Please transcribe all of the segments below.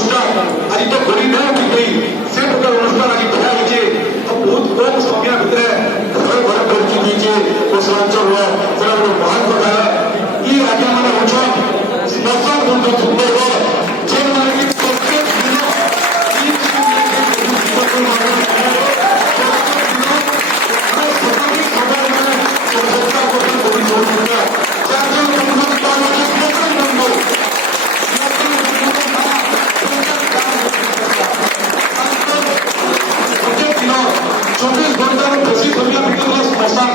अनुष्ठान आज तो गरी नहीं से प्रकार अनुष्ठान आज बढ़ा होचे तो बहुत कम समय भितर घर घर परिचय दीजिए पश्चिमांचल महान कथा ये आज्ञा मैंने होचा स्मशान बंद सुंदर जे माने कि प्रत्येक चौबीस घंटा में बेसी समय बीतला स्मशान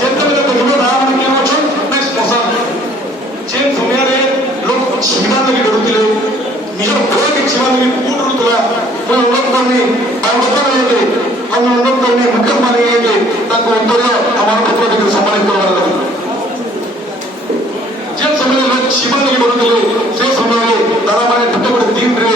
जेतेबेले देखिबो ना माने केन अछन ना स्मशान जे समय रे लोग जीवन लगी डरुतिले निजर घर के जीवन लगी पूर्ण रुतला कोई अनुरोध करनी बावता रहे हम अनुरोध करनी मुख्य माने ये ताको उत्तर हमारा पुत्र के सम्मानित करवार लगी जे समय लोग जीवन लगी डरुतिले से समय तारा माने गोटे गोटे दिन रे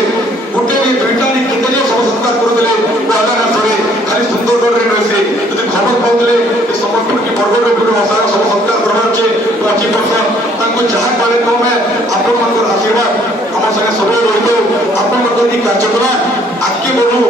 गोटे दुईटा नी केते जे सब संस्कार करदिले वाला ना सरे खाली सुंदरगढ़ रे रहसे यदि खबर पाउले ए समर्पण की बरगढ़ रे गुरु भाषा सब संस्कार करवार छे 25% ताको जहा पाले को मैं आपन मन आशीर्वाद हम संगे सब रहितो आपन मन की कार्यक्रम आके बढू